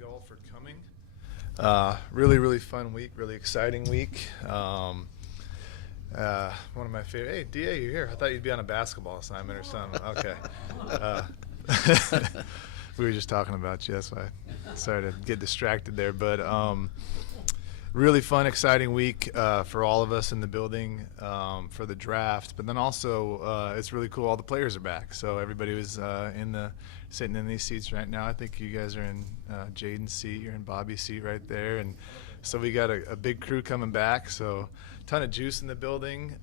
you all for coming. Really fun week, really exciting week. One of my favorite. Hey, DA, you're here. I thought you'd be on a basketball assignment or something. Okay. We were just talking about you. That's why I started to get distracted there. But really fun, exciting week for all of us in the building for the draft. But then also, it's really cool. All the players are back. So everybody was sitting in these seats right now. I think you guys are in Jaden's seat. You're in Bobby's seat right there. And so we got a big crew coming back. So a ton of juice in the building.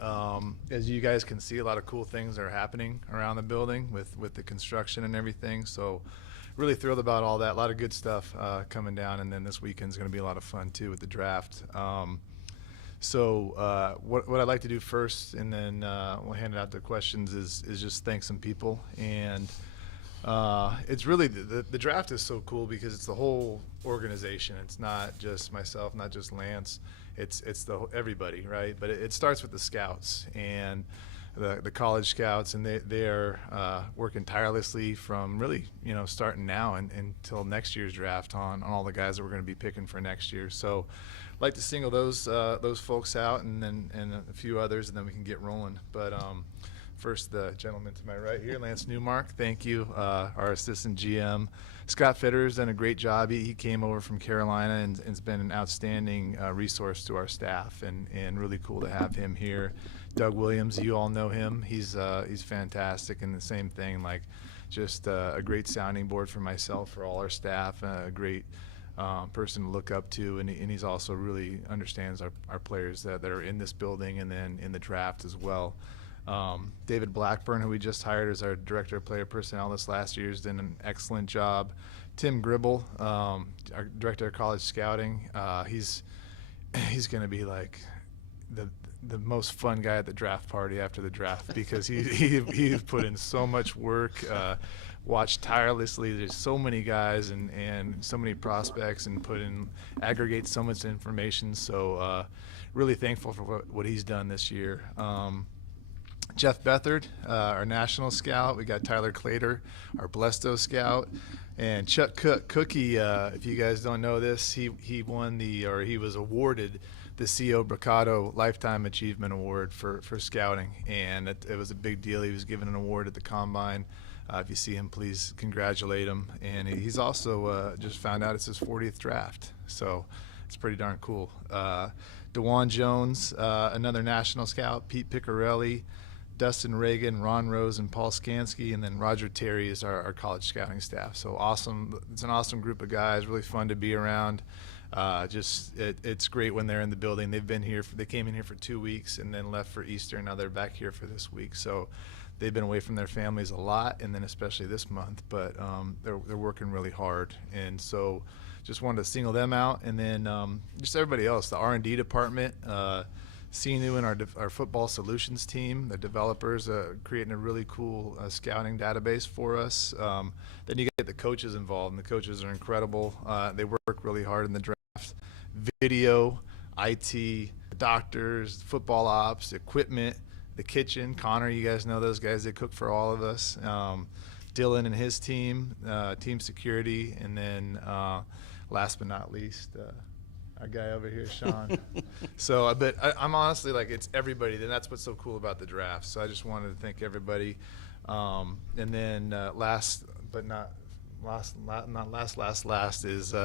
As you guys can see, a lot of cool things are happening around the building with the construction and everything. So really thrilled about all that. A lot of good stuff coming down, and then this weekend's going to be a lot of fun too with the draft. So what I'd like to do first, and then we'll hand it out to questions, is just thank some people. And it's really the draft is so cool because it's the whole organization. It's not just myself, not just Lance. It's everybody, right? But it starts with the scouts and the college scouts, and they are working tirelessly from really starting now and until next year's draft on all the guys that we're going to be picking for next year. So I'd like to single those folks out and a few others, and then we can get rolling. But first, the gentleman to my right here, Lance Newmark. Thank you, our assistant GM. Scott Fitter's done a great job. He came over from Carolina and has been an outstanding resource to our staff, and really cool to have him here. Doug Williams, you all know him. He's fantastic, and the same thing, like just a great sounding board for myself, for all our staff, a great person to look up to, and he's also really understands our players that are in this building and then in the draft as well. David Blackburn, who we just hired as our Director of Player Personnel this last year, has done an excellent job. Tim Gribble, our Director of College Scouting, he's going to be like the most fun guy at the draft party after the draft because he put in so much work, watched tirelessly. There's so many guys and so many prospects, and aggregate so much information. So really thankful for what he's done this year. Jeff Bethard, our national scout. We got Tyler Clater, our Blesto scout, and Chuck Cookie. If you guys don't know this, he was awarded the C.O. Bricado Lifetime Achievement Award for scouting, and it was a big deal. He was given an award at the Combine. If you see him, please congratulate him. And he's also just found out it's his 40th draft, so it's pretty darn cool. DeJuan Jones, another national scout. Pete Piccarelli, Dustin Reagan, Ron Rose, and Paul Skansky, and then Roger Terry is our college scouting staff. So awesome. It's an awesome group of guys, really fun to be around. It's great when they're in the building. They came in here for 2 weeks and then left for Easter, and now they're back here for this week. So they've been away from their families a lot, and then especially this month, but they're working really hard. And so just wanted to single them out, and then just everybody else, the R&D department, Sinu and our football solutions team, the developers, creating a really cool scouting database for us. Then you get the coaches involved, and the coaches are incredible. They work really hard in the draft. Video, IT, doctors, football ops, equipment, the kitchen. Connor, you guys know those guys. They cook for all of us. Dylan and his team, team security, and then last but not least, our guy over here, Sean. So, but I'm honestly like, it's everybody, and that's what's so cool about the draft. So I just wanted to thank everybody. And then last but not last is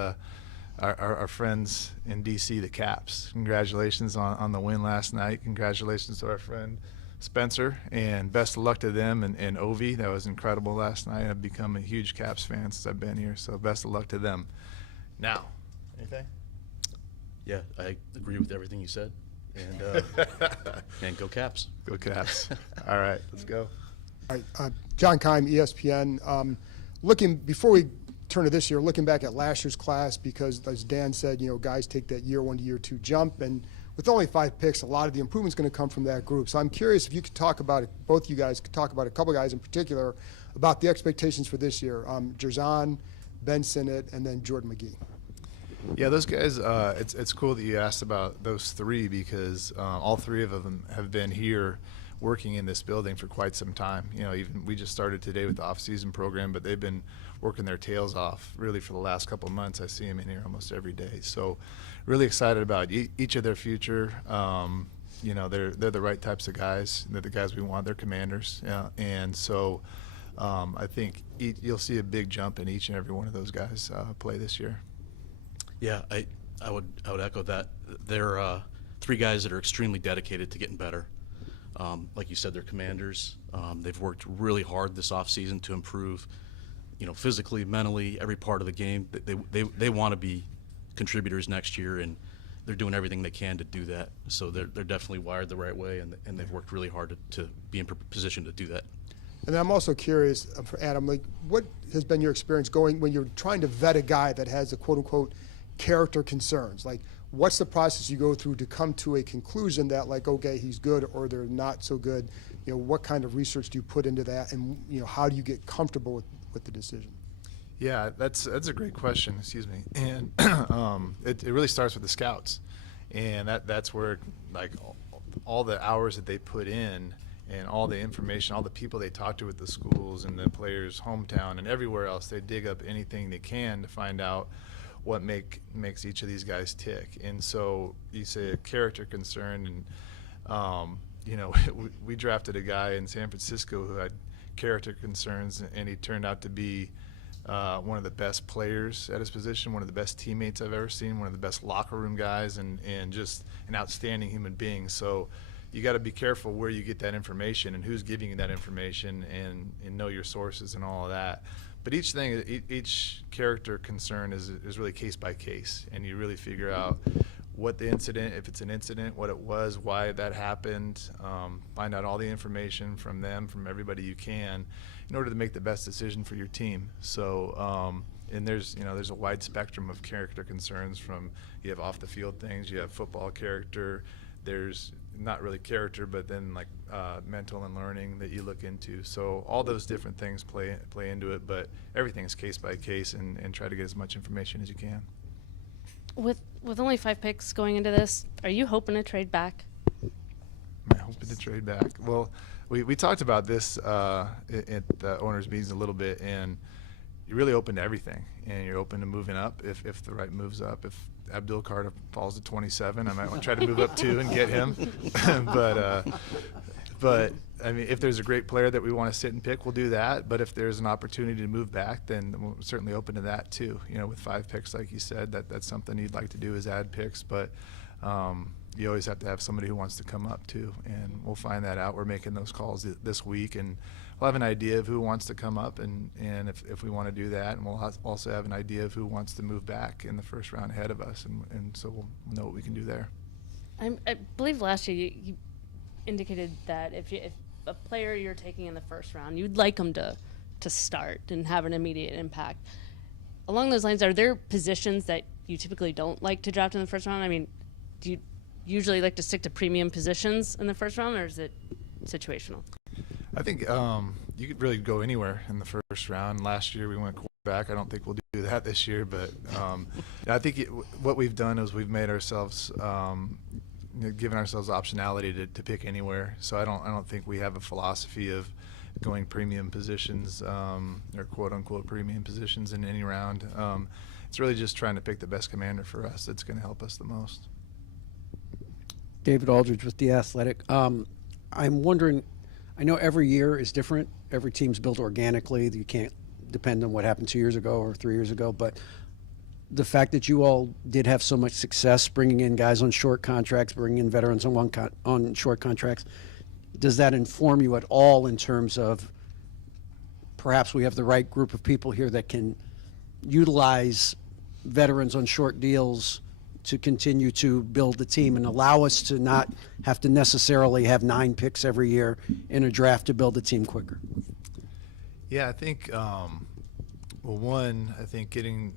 our friends in DC, the Caps. Congratulations on the win last night. Congratulations to our friend Spencer, and best of luck to them and Ovi. That was incredible last night. I've become a huge Caps fan since I've been here, so best of luck to them. Now, anything? Yeah, I agree with everything you said, and go Caps. Go Caps. All right, let's go. All right, John Keim, ESPN. Before we turn to this year, looking back at last year's class, because as Dan said, guys take that year one to year two jump, and with only 5 picks, a lot of the improvement's going to come from that group. So I'm curious if you could talk about it, both you guys could talk about a couple guys in particular, about the expectations for this year. Jerzon, Ben Sinnott, and then Jordan McGee. Yeah, those guys, it's cool that you asked about those three because all three of them have been here working in this building for quite some time. Even we just started today with the off-season program, but they've been working their tails off really for the last couple of months. I see them in here almost every day. So really excited about each of their future. They're the right types of guys. They're the guys we want. They're commanders. And so I think you'll see a big jump in each and every one of those guys play this year. Yeah, I would echo that. They're 3 guys that are extremely dedicated to getting better. Like you said, they're commanders. They've worked really hard this offseason to improve, physically, mentally, every part of the game. They want to be contributors next year, and they're doing everything they can to do that. So they're definitely wired the right way, and they've worked really hard to be in position to do that. And I'm also curious, for Adam, like, what has been your experience going when you're trying to vet a guy that has a quote-unquote character concerns? Like, what's the process you go through to come to a conclusion that, like, okay, he's good or they're not so good? What kind of research do you put into that, and how do you get comfortable with the decision? Yeah, that's a great question. Excuse me. And it really starts with the scouts, and that's where, like, all the hours that they put in and all the information, all the people they talk to at the schools and the players' hometown and everywhere else, they dig up anything they can to find out what makes each of these guys tick. And so you say a character concern, and we drafted a guy in San Francisco who had character concerns, and he turned out to be one of the best players at his position, one of the best teammates I've ever seen, one of the best locker room guys, and just an outstanding human being. So you got to be careful where you get that information and who's giving you that information, and know your sources and all of that. But each character concern is really case by case, and you really figure out what the incident, if it's an incident, what it was, why that happened, find out all the information from them, from everybody you can, in order to make the best decision for your team. So, and there's a wide spectrum of character concerns. From, you have off the field things, you have football character, there's not really character, but then like mental and learning that you look into. So all those different things play into it, but everything's case by case, and try to get as much information as you can. With only 5 picks going into this, are you hoping to trade back? I'm hoping to trade back. Well, we talked about this at the owners' meetings a little bit, and you're really open to everything, and you're open to moving up if the right move's up. If Abdul Carter falls to 27, I might want to try to move up too and get him. But I mean, if there's a great player that we want to sit and pick, we'll do that. But if there's an opportunity to move back, then we're certainly open to that too. With 5 picks, like you said, that's something you'd like to do, is add picks. But you always have to have somebody who wants to come up too, and we'll find that out. We're making those calls this week, and we'll have an idea of who wants to come up, and if we want to do that, and we'll also have an idea of who wants to move back in the first round ahead of us, and so we'll know what we can do there. I believe last year you indicated that if a player you're taking in the first round, you'd like them to start and have an immediate impact. Along those lines, are there positions that you typically don't like to draft in the first round? I mean, do you usually like to stick to premium positions in the first round, or is it situational? I think you could really go anywhere in the first round. Last year we went quarterback. I don't think we'll do that this year, but I think what we've done is we've made ourselves, given ourselves optionality to pick anywhere. So I don't think we have a philosophy of going premium positions or quote unquote premium positions in any round. It's really just trying to pick the best commander for us that's going to help us the most. David Aldridge with The Athletic. I'm wondering, I know every year is different. Every team's built organically. You can't depend on what happened 2 years ago or 3 years ago. But the fact that you all did have so much success bringing in guys on short contracts, bringing in veterans on short contracts, does that inform you at all in terms of perhaps we have the right group of people here that can utilize veterans on short deals to continue to build the team and allow us to not have to necessarily have 9 picks every year in a draft to build the team quicker? Yeah, I think, well, one, I think getting,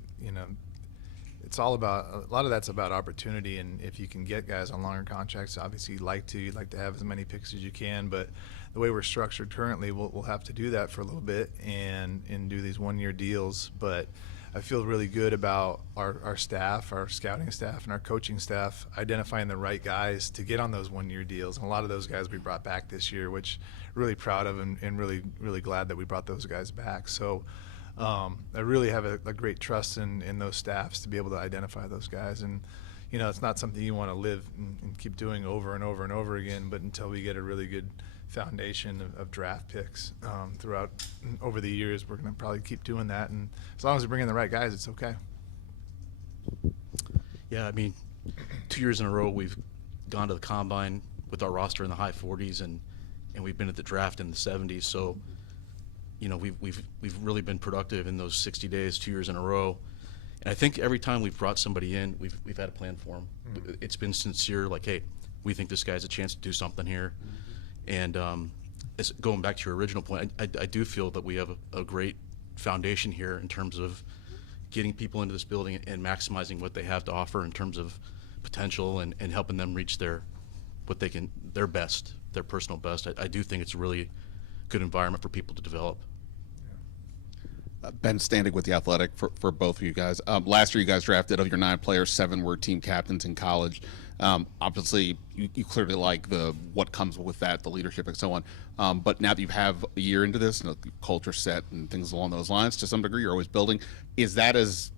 it's all about, a lot of that's about opportunity, and if you can get guys on longer contracts, obviously you'd like to have as many picks as you can, but the way we're structured currently, we'll have to do that for a little bit and do these 1-year deals. But I feel really good about our staff, our scouting staff, and our coaching staff identifying the right guys to get on those 1-year deals. And a lot of those guys we brought back this year, which really proud of, and really, really glad that we brought those guys back. So I really have a great trust in those staffs to be able to identify those guys. And it's not something you want to live and keep doing over and over and over again, but until we get a really good foundation of draft picks throughout over the years, we're going to probably keep doing that. And as long as we bring in the right guys, it's okay. Yeah, I mean, 2 years in a row we've gone to the combine with our roster in the high 40s, and we've been at the draft in the 70s. So, we've really been productive in those 60 days, 2 years in a row. And I think every time we've brought somebody in, we've had a plan for them. Mm-hmm. It's been sincere, like, hey, we think this guy's a chance to do something here. Mm-hmm. And it's going back to your original point, I do feel that we have a great foundation here in terms of getting people into this building and maximizing what they have to offer in terms of potential and helping them reach their best, their personal best. I do think it's a really good environment for people to develop. Ben Standing with The Athletic for both of you guys. Last year you guys drafted, of your 9 players, 7 were team captains in college. Obviously you clearly like what comes with that, the leadership and so on. But now that you have a year into this, the culture set and things along those lines, to some degree you're always building. Is that as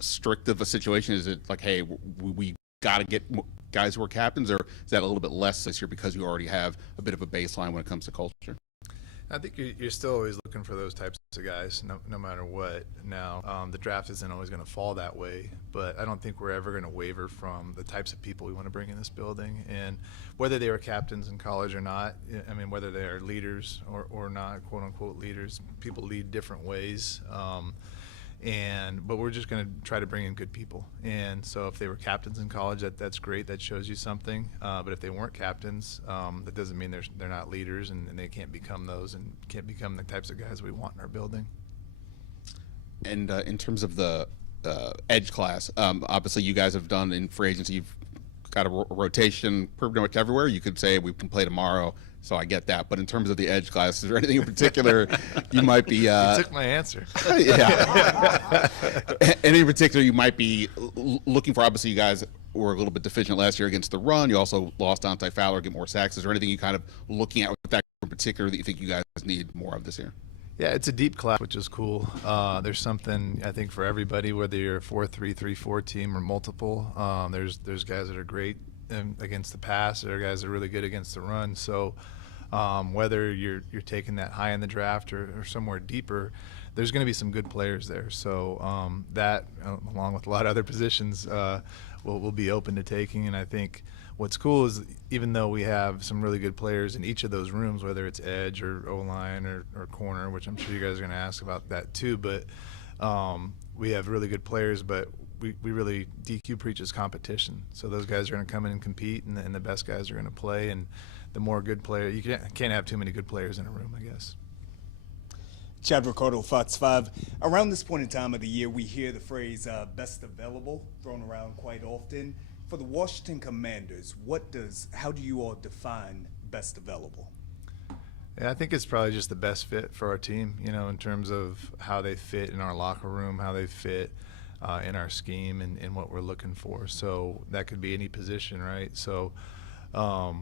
strict of a situation? Is it like, hey, we got to get guys who are captains, or is that a little bit less this year because you already have a bit of a baseline when it comes to culture? I think you're still always looking for those types of guys, no matter what. Now, the draft isn't always going to fall that way, but I don't think we're ever going to waver from the types of people we want to bring in this building. And whether they were captains in college or not, I mean, whether they are leaders or not, quote-unquote leaders, people lead different ways. But we're just going to try to bring in good people. And so if they were captains in college, that's great. That shows you something. But if they weren't captains, that doesn't mean they're not leaders, and they can't become those and can't become the types of guys we want in our building. And in terms of the edge class, obviously you guys have done in free agency, you've got a rotation pretty much everywhere. You could say we can play tomorrow, so I get that. But in terms of the edge class, is there anything in particular you might be? You took my answer. Yeah. Any in particular you might be looking for? Obviously, you guys were a little bit deficient last year against the run. You also lost Dante Fowler, get more sacks. Is there anything you kind of looking at with that in particular that you think you guys need more of this year? Yeah, it's a deep class, which is cool. There's something, I think, for everybody, whether you're a 4-3, 3-4 team or multiple. There's guys that are great against the pass. There are guys that are really good against the run. So whether you're taking that high in the draft or somewhere deeper, there's going to be some good players there. So that, along with a lot of other positions, will be open to taking. And I think what's cool is even though we have some really good players in each of those rooms, whether it's edge or O-line or corner, which I'm sure you guys are going to ask about that too, but we have really good players, but we really, DQ preaches competition. So those guys are going to come in and compete, and the best guys are going to play. And the more good player, you can't have too many good players in a room, I guess. Chad Ricardo, Fox 5. Around this point in time of the year, we hear the phrase best available thrown around quite often. For the Washington Commanders, how do you all define best available? Yeah, I think it's probably just the best fit for our team, in terms of how they fit in our locker room, how they fit in our scheme and what we're looking for. So that could be any position, right? So, I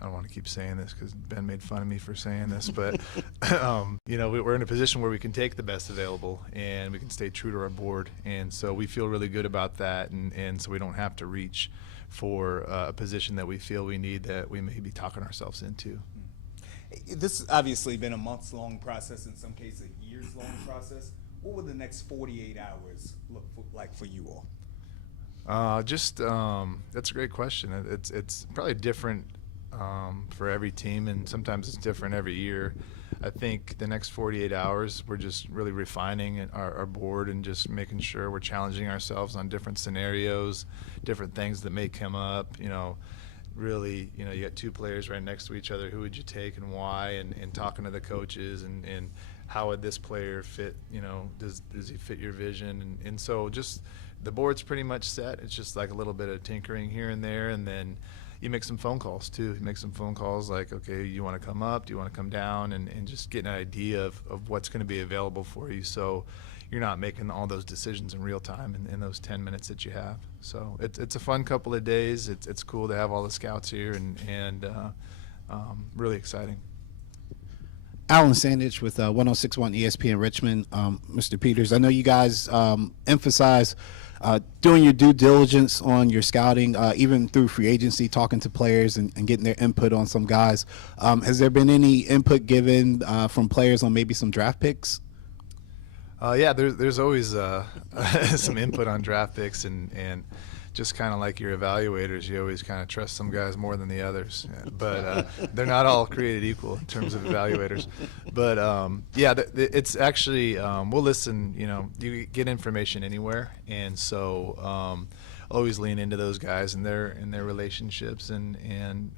don't want to keep saying this because Ben made fun of me for saying this, but we're in a position where we can take the best available and we can stay true to our board, and so we feel really good about that, and so we don't have to reach for a position that we feel we need that we may be talking ourselves into. This has obviously been a months-long process, in some cases a years-long process. What will the next 48 hours look like for you all? That's a great question. It's probably different for every team, and sometimes it's different every year. I think the next 48 hours, we're just really refining our board and just making sure we're challenging ourselves on different scenarios, different things that may come up. Really, you got 2 players right next to each other. Who would you take and why? And talking to the coaches and how would this player fit? Does he fit your vision? And so just the board's pretty much set. It's just like a little bit of tinkering here and there, and then you make some phone calls too. You make some phone calls like, okay, you want to come up? Do you want to come down? And just get an idea of what's going to be available for you. So you're not making all those decisions in real time in those 10 minutes that you have. So it's a fun couple of days. It's cool to have all the scouts here and really exciting. Alan Sandage with 1061 ESPN Richmond. Mr. Peters, I know you guys emphasize doing your due diligence on your scouting, even through free agency, talking to players and getting their input on some guys. Has there been any input given from players on maybe some draft picks? Yeah, there's always some input on draft picks, and just kind of like your evaluators, you always kind of trust some guys more than the others. But they're not all created equal in terms of evaluators. But yeah, it's actually we'll listen. You know, you get information anywhere, and so always lean into those guys and their relationships, and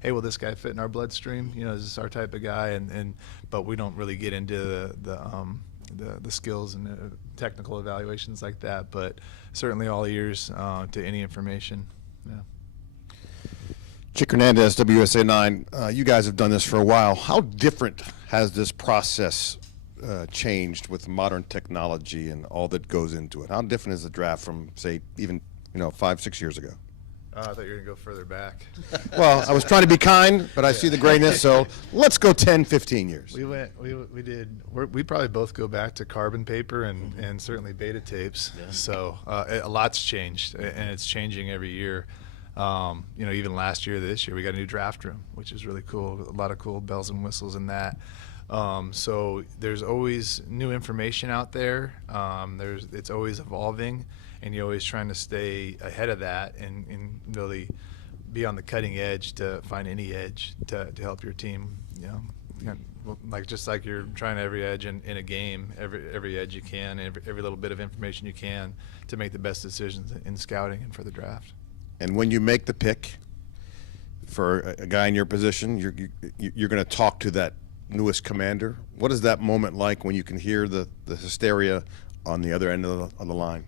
hey, will this guy fit in our bloodstream? You know, is this our type of guy? And but we don't really get into the skills and the technical evaluations like that, but certainly all ears to any information. Yeah. Chick Hernandez, WSA 9. You guys have done this for a while. How different has this process changed with modern technology and all that goes into it? How different is the draft from, say, even 5-6 years ago? I thought you were going to go further back. Well, I was trying to be kind, but I see the grayness, so let's go 10, 15 years. We probably both go back to carbon paper and certainly beta tapes. Yeah. So a lot's changed, and it's changing every year. Even last year, this year, we got a new draft room, which is really cool. A lot of cool bells and whistles in that. So there's always new information out there. It's always evolving, and you're always trying to stay ahead of that and really be on the cutting edge to find any edge to help your team. Just like you're trying every edge in a game, every edge you can, every little bit of information you can to make the best decisions in scouting and for the draft. And when you make the pick for a guy in your position, you're going to talk to that newest commander. What is that moment like when you can hear the hysteria on the other end of the line?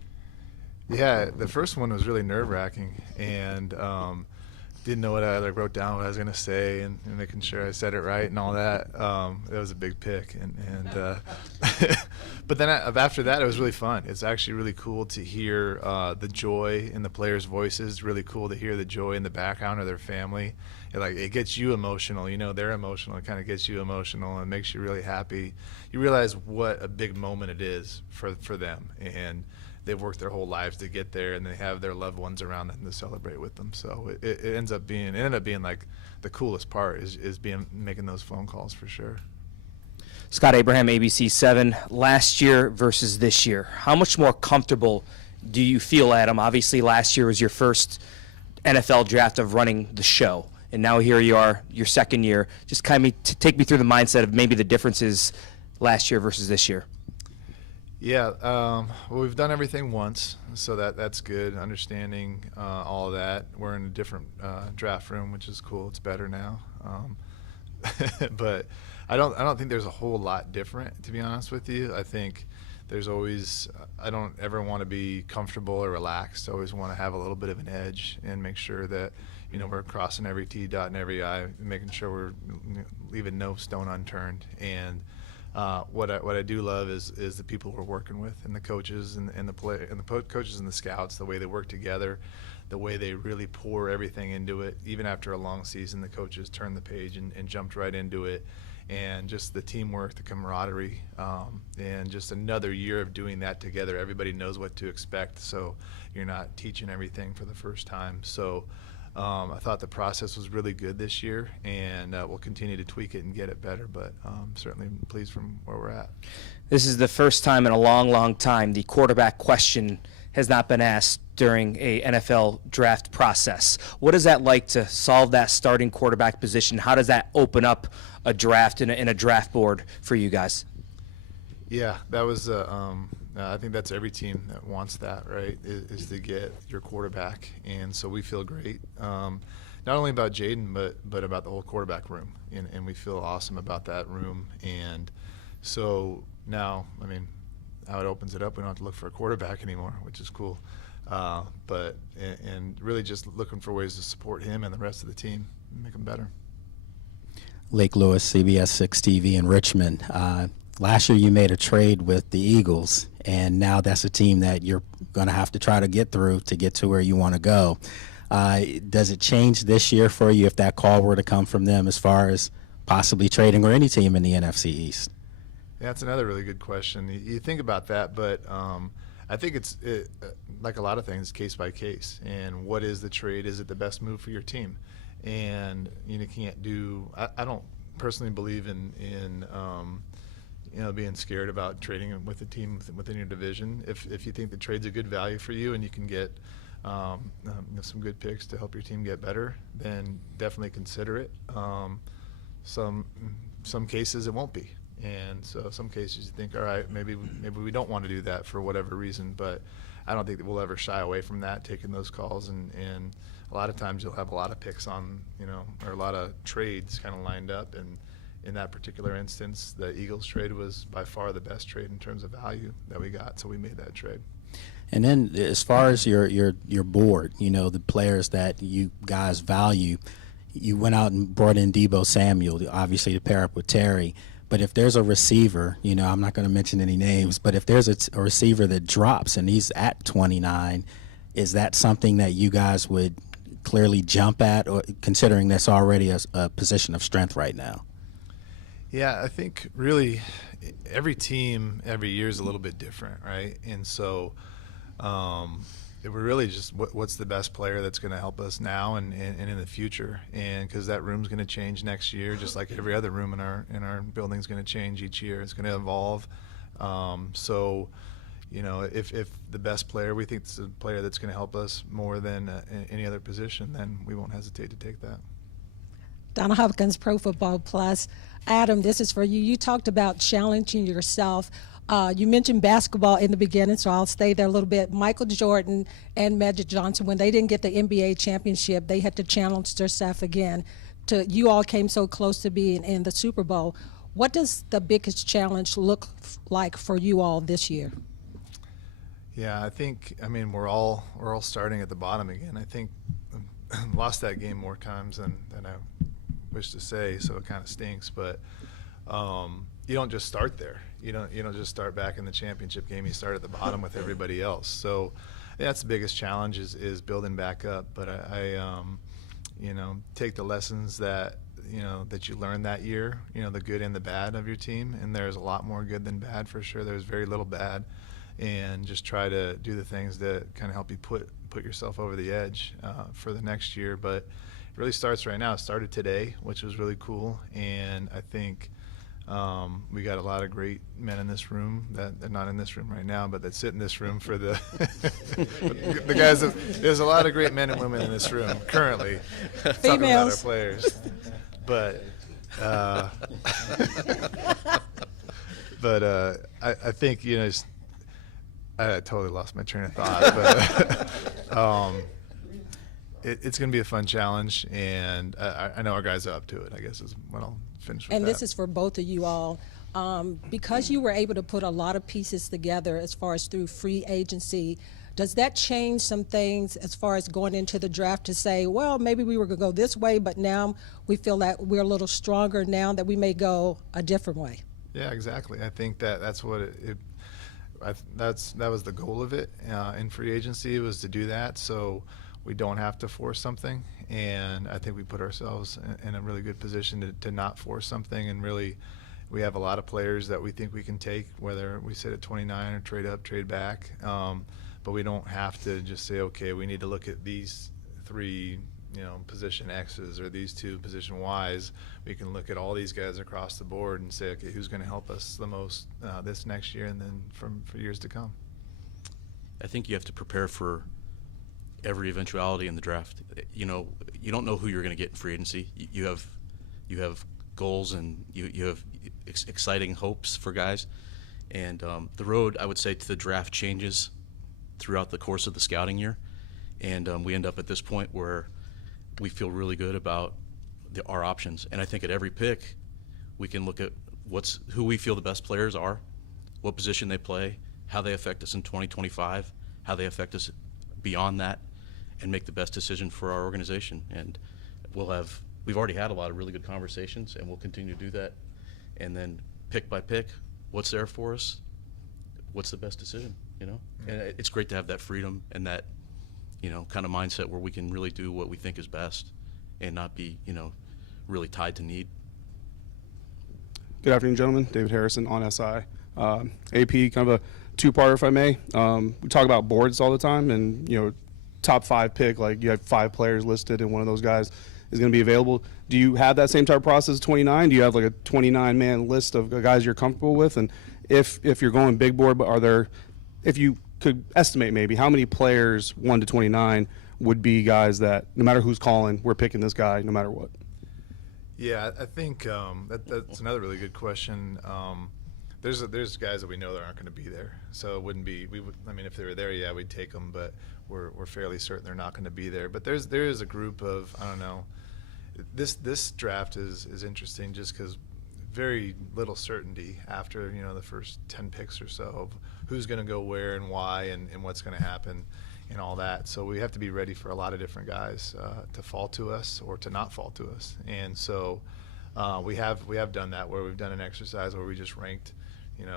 Yeah, the first one was really nerve-wracking, and didn't know what I wrote down what I was going to say, and making sure I said it right and all that. It was a big pick, and but then after that, it was really fun. It's actually really cool to hear the joy in the players' voices. Really cool to hear the joy in the background of their family. It gets you emotional. They're emotional. It kind of gets you emotional and makes you really happy. You realize what a big moment it is for them, and they've worked their whole lives to get there, and they have their loved ones around them to celebrate with them. So it ended up being like the coolest part is making those phone calls for sure. Scott Abraham, ABC 7. Last year versus this year, how much more comfortable do you feel, Adam? Obviously, last year was your first NFL draft of running the show, and now here you are, your second year. Just kind of take me through the mindset of maybe the differences last year versus this year. Yeah, well, we've done everything once, so that's good. Understanding all of that. We're in a different draft room, which is cool. It's better now, but I don't think there's a whole lot different, to be honest with you. I think there's always I don't ever want to be comfortable or relaxed. I always want to have a little bit of an edge and make sure that we're crossing every T, dotting every I, making sure we're leaving no stone unturned. And what I do love is the people we're working with, and the coaches and the coaches and the scouts, the way they work together, the way they really pour everything into it. Even after a long season, the coaches turned the page and jumped right into it, and just the teamwork, the camaraderie, and just another year of doing that together. Everybody knows what to expect, so you're not teaching everything for the first time. So I thought the process was really good this year, and we'll continue to tweak it and get it better, but certainly pleased from where we're at. This is the first time in a long, long time the quarterback question has not been asked during a NFL draft process. What is that like to solve that starting quarterback position? How does that open up a draft in a draft board for you guys? Yeah, that was I think that's every team that wants that, right, is to get your quarterback. And so we feel great, not only about Jaden, but about the whole quarterback room. And we feel awesome about that room. And so now, how it opens it up, we don't have to look for a quarterback anymore, which is cool. But really just looking for ways to support him and the rest of the team and make them better. Lake Lewis, CBS 6 TV in Richmond. Last year you made a trade with the Eagles, and now that's a team that you're going to have to try to get through to get to where you want to go. Does it change this year for you if that call were to come from them as far as possibly trading, or any team in the NFC East? Yeah, that's another really good question. You think about that, but I think it's like a lot of things, case by case. And what is the trade? Is it the best move for your team? And you can't do. I don't personally believe in being scared about trading with a team within your division. If you think the trade's a good value for you and you can get some good picks to help your team get better, then definitely consider it. Some cases it won't be. And so some cases you think, all right, maybe we don't want to do that for whatever reason, but I don't think that we'll ever shy away from that, taking those calls. And a lot of times you'll have a lot of picks on, or a lot of trades kind of lined up. And in that particular instance, the Eagles trade was by far the best trade in terms of value that we got, so we made that trade. And then as far as your board, the players that you guys value, you went out and brought in Deebo Samuel, obviously to pair up with Terry. But if there's a receiver, I'm not going to mention any names, but if there's a receiver that drops and he's at 29, is that something that you guys would clearly jump at, or considering that's already a position of strength right now? Yeah, I think really every team every year is a little bit different, right? And so we're really just what's the best player that's going to help us now and in the future, and because that room's going to change next year, just like every other room in our building is going to change each year. It's going to evolve. So if the best player we think is a player that's going to help us more than any other position, then we won't hesitate to take that. Donna Hopkins, Pro Football Plus. Adam, this is for you. You talked about challenging yourself. You mentioned basketball in the beginning, so I'll stay there a little bit. Michael Jordan and Magic Johnson, when they didn't get the NBA championship, they had to challenge themselves again. You all came so close to being in the Super Bowl. What does the biggest challenge look like for you all this year? Yeah, we're all starting at the bottom again. I think lost that game more times than I wish to say, so it kind of stinks. But you don't just start there. You don't just start back in the championship game. You start at the bottom with everybody else. So that's the biggest challenge is building back up. But I take the lessons that you learned that year, the good and the bad of your team, and there's a lot more good than bad for sure. There's very little bad, and just try to do the things that kind of help you put yourself over the edge for the next year. But it really starts right now. It started today, which was really cool, and I think we got a lot of great men in this room that they're not in this room right now, but that sit in this room for the the guys. There's a lot of great men and women in this room currently. Talking about our players, but I think I totally lost my train of thought, but it's going to be a fun challenge, and I know our guys are up to it, I guess is what I'll finish with. And this is for both of you all. Because you were able to put a lot of pieces together as far as through free agency, does that change some things as far as going into the draft to say, well, maybe we were going to go this way, but now we feel that we're a little stronger now that we may go a different way? Yeah, exactly. I think that's what that was the goal of it in free agency, was to do that, so we don't have to force something. And I think we put ourselves in a really good position to not force something. And really, we have a lot of players that we think we can take, whether we sit at 29 or trade up, trade back. But we don't have to just say, okay, we need to look at these three, position X's or these two position Y's. We can look at all these guys across the board and say, okay, who's going to help us the most this next year and then for years to come. I think you have to prepare for every eventuality in the draft. You don't know who you're going to get in free agency. You have goals, and you have exciting hopes for guys. And the road, I would say, to the draft changes throughout the course of the scouting year. And we end up at this point where we feel really good about our options. And I think at every pick, we can look at who we feel the best players are, what position they play, how they affect us in 2025, how they affect us beyond that, and make the best decision for our organization. And we've already had a lot of really good conversations, and we'll continue to do that. And then pick by pick, what's there for us, what's the best decision, And it's great to have that freedom and that, kind of mindset where we can really do what we think is best and not be, really tied to need. Good afternoon, gentlemen. David Harrison on SI. AP, kind of a two-parter, if I may. We talk about boards all the time, and top 5 pick, like you have 5 players listed, and one of those guys is going to be available. Do you have that same type of process? 29? Do you have like a 29-man list of guys you're comfortable with? And if you're going big board, but if you could estimate maybe how many players 1 to 29 would be guys that no matter who's calling, we're picking this guy no matter what? Yeah, I think that's another really good question. There's guys that we know that aren't going to be there, so it wouldn't be. I mean, if they were there, yeah, we'd take them, but we're fairly certain they're not going to be there. But there is a group of, I don't know. This draft is interesting just because very little certainty after the first 10 picks or so of who's going to go where and why and what's going to happen and all that. So we have to be ready for a lot of different guys to fall to us or to not fall to us. And so we have done that, where we've done an exercise where we just ranked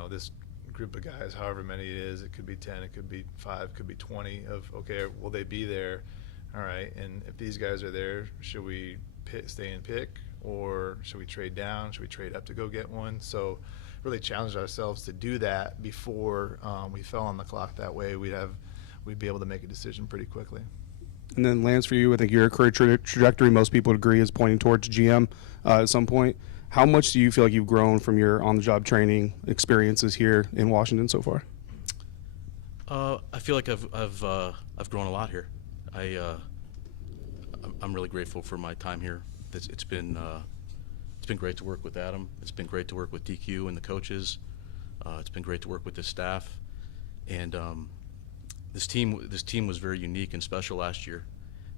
this group of guys, however many it is. It could be 10, it could be 5, it could be 20 of, okay, will they be there? All right, and if these guys are there, should we stay and pick, or should we trade down? Should we trade up to go get one? So really challenged ourselves to do that before we fell on the clock. That way we'd be able to make a decision pretty quickly. And then Lance, for you, I think your career trajectory, most people would agree, is pointing towards GM at some point. How much do you feel like you've grown from your on-the-job training experiences here in Washington so far? I feel like I've grown a lot here. I'm really grateful for my time here. It's been great to work with Adam. It's been great to work with DQ and the coaches. It's been great to work with the staff, and this team was very unique and special last year.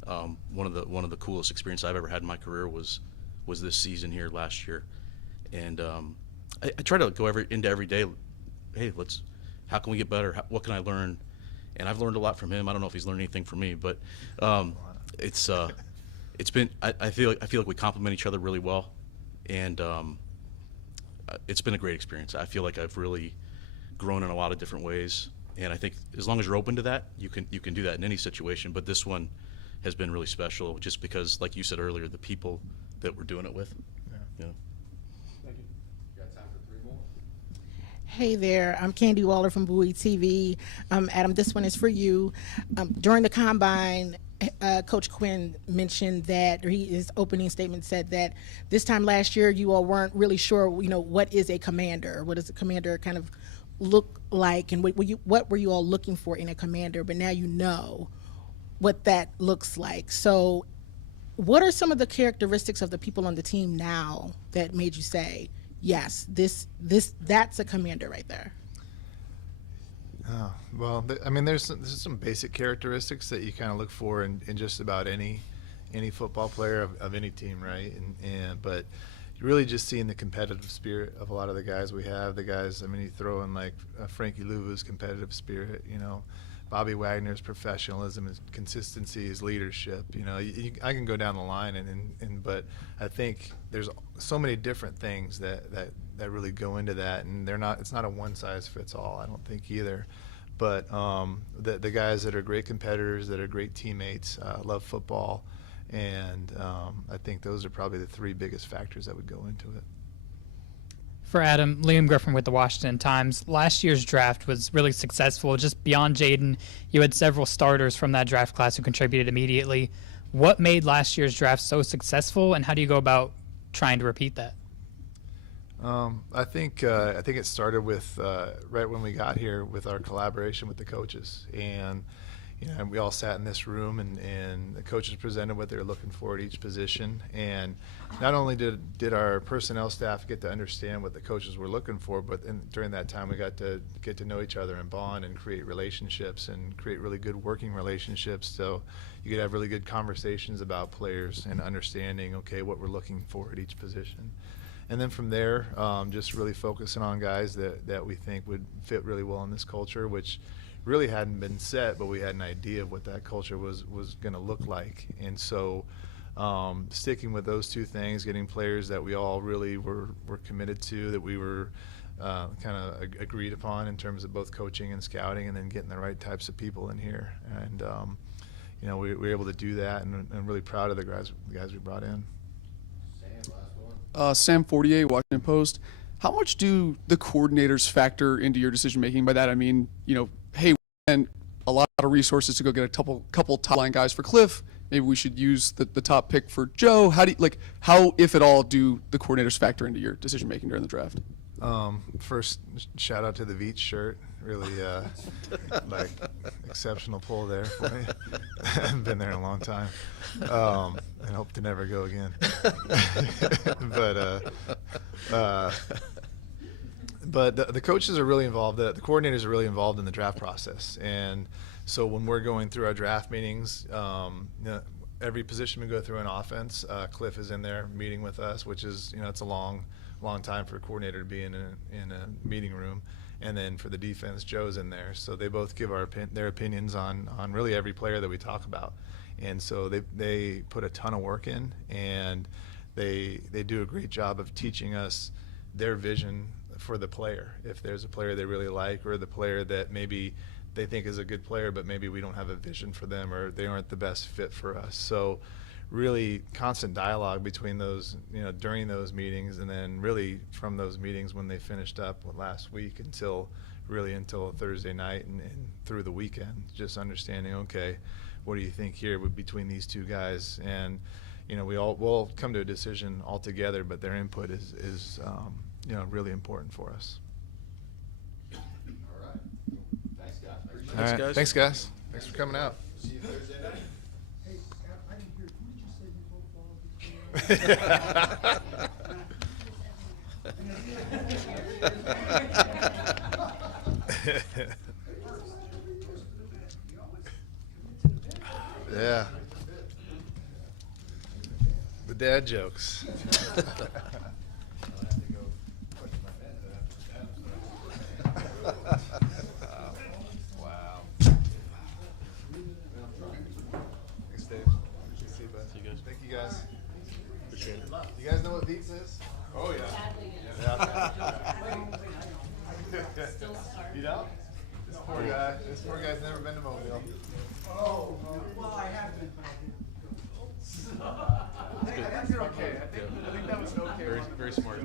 One of the coolest experiences I've ever had in my career was this season here last year, and I try to go into every day. Hey, how can we get better? What can I learn? And I've learned a lot from him. I don't know if he's learned anything from me, but it's been. I feel like we complement each other really well, and it's been a great experience. I feel like I've really grown in a lot of different ways, and I think as long as you're open to that, you can do that in any situation. But this one has been really special, just because, like you said earlier, the people that we're doing it with. Yeah. Thank you. Got time for 3 more? Hey there, I'm Candy Waller from Bowie TV. Adam, this one is for you. During the combine, Coach Quinn mentioned that, or his opening statement said that this time last year you all weren't really sure, what is a commander? What does a commander kind of look like, and what were you all looking for in a commander? But now you know what that looks like. So what are some of the characteristics of the people on the team now that made you say, yes, that's a commander right there? Oh, well, I mean, there's some basic characteristics that you kind of look for in just about any football player of any team, right? But you're really just seeing the competitive spirit of a lot of the guys we have. The guys, I mean, you throw in like Frankie Louva's competitive spirit, Bobby Wagner's professionalism, his consistency, his leadership. I can go down the line, but I think there's so many different things that really go into that, and it's not a one size fits all. I don't think either. But the guys that are great competitors, that are great teammates, love football, and I think those are probably the 3 biggest factors that would go into it. For Adam, Liam Griffin with the Washington Times. Last year's draft was really successful. Just beyond Jaden, you had several starters from that draft class who contributed immediately. What made last year's draft so successful, and how do you go about trying to repeat that? I think it started with right when we got here with our collaboration with the coaches, and we all sat in this room, and the coaches presented what they were looking for at each position. And not only did our personnel staff get to understand what the coaches were looking for, but during that time we got to get to know each other and bond and create relationships and create really good working relationships. So you could have really good conversations about players and understanding, okay, what we're looking for at each position. And then from there, just really focusing on guys that we think would fit really well in this culture, which really hadn't been set, but we had an idea of what that culture was going to look like. And so sticking with those 2 things, getting players that we all really were committed to, that we were kind of agreed upon in terms of both coaching and scouting, and then getting the right types of people in here. And we were able to do that, and I'm really proud of the guys we brought in. Sam 48, Washington Post. how much do the coordinators factor into your decision making? By that I mean, hey, and a lot of resources to go get a couple top line guys for Cliff. Maybe we should use the top pick for Joe. How, if at all, do the coordinators factor into your decision making during the draft? First, shout out to the Veach shirt. Really, exceptional pull there for me. I haven't been there in a long time, and hope to never go again. But the coaches are really involved. The coordinators are really involved in the draft process, and so when we're going through our draft meetings, every position we go through in offense, Cliff is in there meeting with us, which is it's a long time for a coordinator to be in a meeting room. And then for the defense, Joe's in there. So they both give their opinions on really every player that we talk about. And so they put a ton of work in, and they do a great job of teaching us their vision for the player. If there's a player they really like, or the player that maybe they think is a good player, but maybe we don't have a vision for them, or they aren't the best fit for us. So really constant dialogue between those, during those meetings, and then really from those meetings when they finished up last week until Thursday night and through the weekend, just understanding, okay, what do you think here between these two guys? And we'll come to a decision all together, but their input is really important for us. All right. Thanks, guys. All right. Thanks, guys. Thanks for coming out. See you Thursday night. Hey, I didn't hear, who did you say you Yeah. The dad jokes. Wow. Thanks, Dave. See you, bud. See you guys. Thank you, guys. Appreciate it. You guys know what Veets is? Oh, yeah. You don't? This poor guy's never been to Mobile. Oh, well, I have been. I think you're okay. I think that was an okay. Very smart.